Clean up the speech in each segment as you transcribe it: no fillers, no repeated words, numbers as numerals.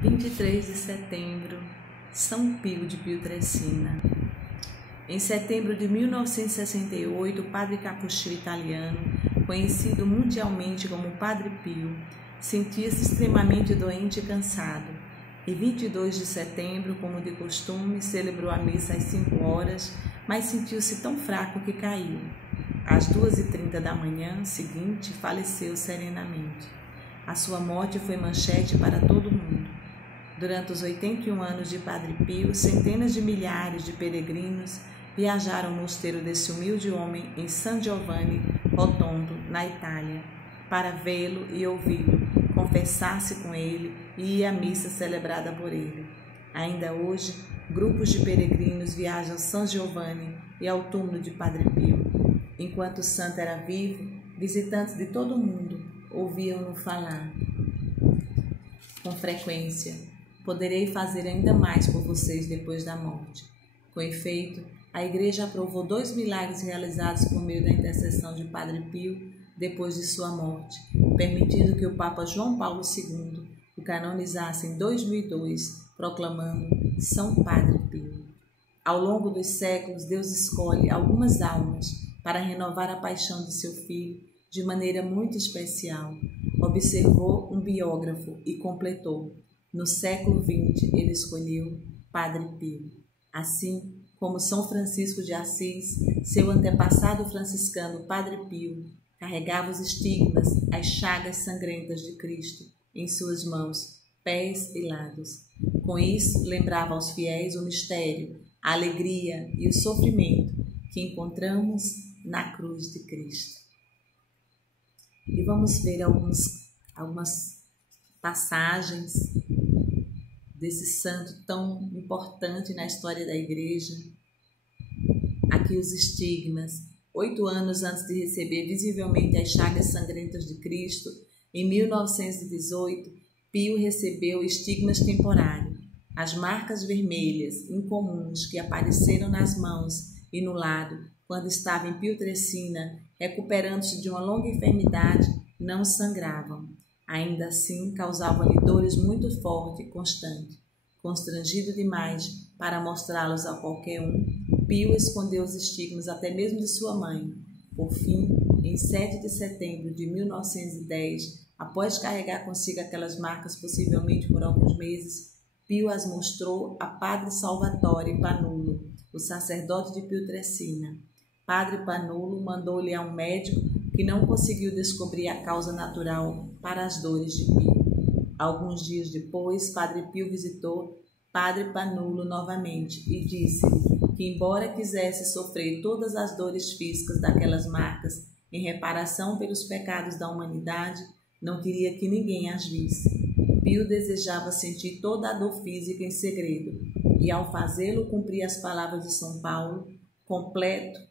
23 de setembro, São Pio de Pietrelcina. Em setembro de 1968, o padre capuchinho italiano, conhecido mundialmente como Padre Pio, sentia-se extremamente doente e cansado. E 22 de setembro, como de costume, celebrou a missa às 5 horas, mas sentiu-se tão fraco que caiu. Às 2h30 da manhã seguinte, faleceu serenamente. A sua morte foi manchete para todo mundo. Durante os 81 anos de Padre Pio, centenas de milhares de peregrinos viajaram ao mosteiro desse humilde homem em San Giovanni Rotondo, na Itália, para vê-lo e ouvi-lo, confessar-se com ele e ir à missa celebrada por ele. Ainda hoje, grupos de peregrinos viajam a San Giovanni e ao túmulo de Padre Pio. Enquanto o santo era vivo, visitantes de todo o mundo ouviam-no falar com frequência: poderei fazer ainda mais por vocês depois da morte. Com efeito, a Igreja aprovou 2 milagres realizados por meio da intercessão de Padre Pio depois de sua morte, permitindo que o Papa João Paulo II o canonizasse em 2002, proclamando São Padre Pio. Ao longo dos séculos, Deus escolhe algumas almas para renovar a paixão de seu filho de maneira muito especial. Observou um biógrafo e completou: no século XX, ele escolheu Padre Pio. Assim como São Francisco de Assis, seu antepassado franciscano Padre Pio carregava os estigmas, as chagas sangrentas de Cristo em suas mãos, pés e lados. Com isso, lembrava aos fiéis o mistério, a alegria e o sofrimento que encontramos na cruz de Cristo. E vamos ver algumas passagens desse santo tão importante na história da Igreja. Aqui os estigmas. 8 anos antes de receber visivelmente as chagas sangrentas de Cristo, em 1918, Pio recebeu estigmas temporários, as marcas vermelhas incomuns que apareceram nas mãos e no lado quando estava em Pietrelcina, recuperando-se de uma longa enfermidade, não sangravam. Ainda assim, causavam-lhe dores muito fortes e constantes. Constrangido demais para mostrá-los a qualquer um, Pio escondeu os estigmas até mesmo de sua mãe. Por fim, em 7 de setembro de 1910, após carregar consigo aquelas marcas possivelmente por alguns meses, Pio as mostrou a Padre Salvatore Panulo, o sacerdote de Pietrelcina. Padre Panulo mandou-lhe a um médico que não conseguiu descobrir a causa natural para as dores de Pio. Alguns dias depois, Padre Pio visitou Padre Panulo novamente e disse-lhe que, embora quisesse sofrer todas as dores físicas daquelas marcas em reparação pelos pecados da humanidade, não queria que ninguém as visse. Pio desejava sentir toda a dor física em segredo e, ao fazê-lo, cumprir as palavras de São Paulo: completo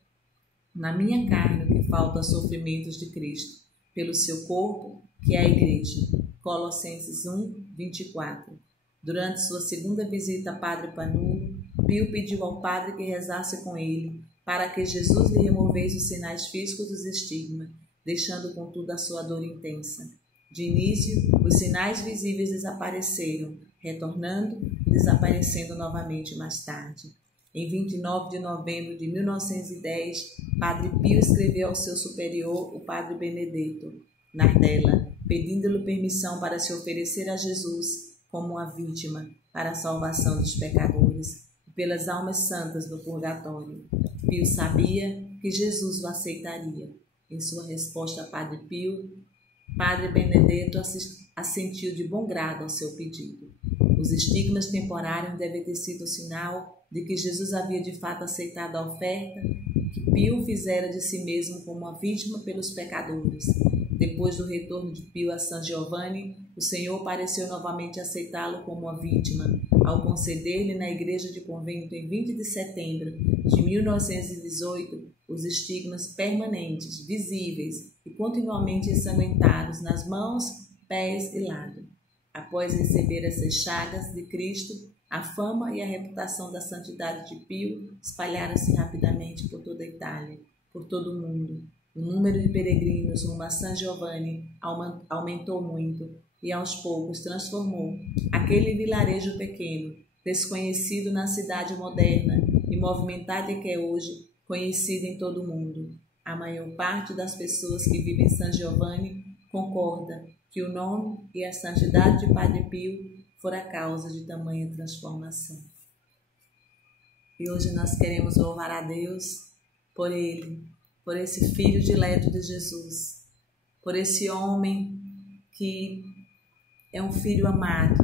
na minha carne o que falta aos sofrimentos de Cristo, pelo seu corpo, que é a Igreja. Colossenses 1:24. Durante sua segunda visita a Padre Panulo, Pio pediu ao padre que rezasse com ele, para que Jesus lhe removesse os sinais físicos dos estigmas, deixando contudo a sua dor intensa. De início, os sinais visíveis desapareceram, retornando e desaparecendo novamente mais tarde. Em 29 de novembro de 1910, Padre Pio escreveu ao seu superior, o Padre Benedetto Nardella, pedindo-lhe permissão para se oferecer a Jesus como uma vítima para a salvação dos pecadores e pelas almas santas do purgatório. Pio sabia que Jesus o aceitaria. Em sua resposta a Padre Pio, Padre Benedetto assentiu de bom grado ao seu pedido. Os estigmas temporários devem ter sido o sinal de que Jesus havia de fato aceitado a oferta que Pio fizera de si mesmo como uma vítima pelos pecadores. Depois do retorno de Pio a San Giovanni, o Senhor pareceu novamente aceitá-lo como uma vítima, ao conceder-lhe na igreja de convento em 20 de setembro de 1918 os estigmas permanentes, visíveis e continuamente ensanguentados nas mãos, pés e lado. Após receber essas chagas de Cristo, a fama e a reputação da santidade de Pio espalharam-se rapidamente por toda a Itália, por todo o mundo. O número de peregrinos rumo a San Giovanni aumentou muito e aos poucos transformou aquele vilarejo pequeno, desconhecido na cidade moderna e movimentada que é hoje, conhecida em todo o mundo. A maior parte das pessoas que vivem em San Giovanni concorda que o nome e a santidade de Padre Pio foram a causa de tamanha transformação. E hoje nós queremos louvar a Deus por ele, por esse filho dileto de Jesus, por esse homem que é um filho amado,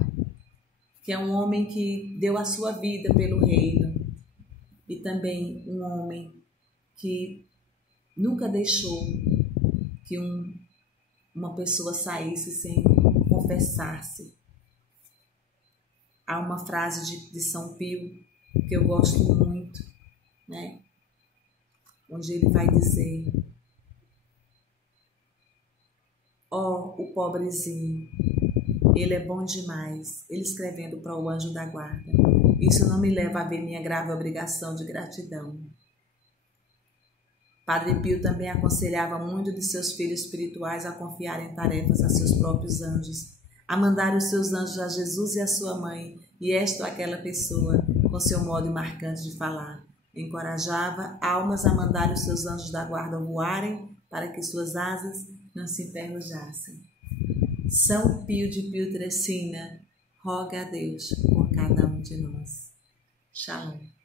que é um homem que deu a sua vida pelo reino e também um homem que nunca deixou que uma pessoa saísse sem confessar-se. Há uma frase de São Pio que eu gosto muito, né? Onde ele vai dizer: ó, o pobrezinho, ele é bom demais. Ele escrevendo para o anjo da guarda. Isso não me leva a ver minha grave obrigação de gratidão. Padre Pio também aconselhava muito de seus filhos espirituais a confiarem tarefas a seus próprios anjos, a mandarem os seus anjos a Jesus e a sua mãe, e esta ou aquela pessoa, com seu modo marcante de falar. Encorajava almas a mandarem os seus anjos da guarda voarem para que suas asas não se enferrujassem. São Pio de Pietrelcina, roga a Deus por cada um de nós. Shalom.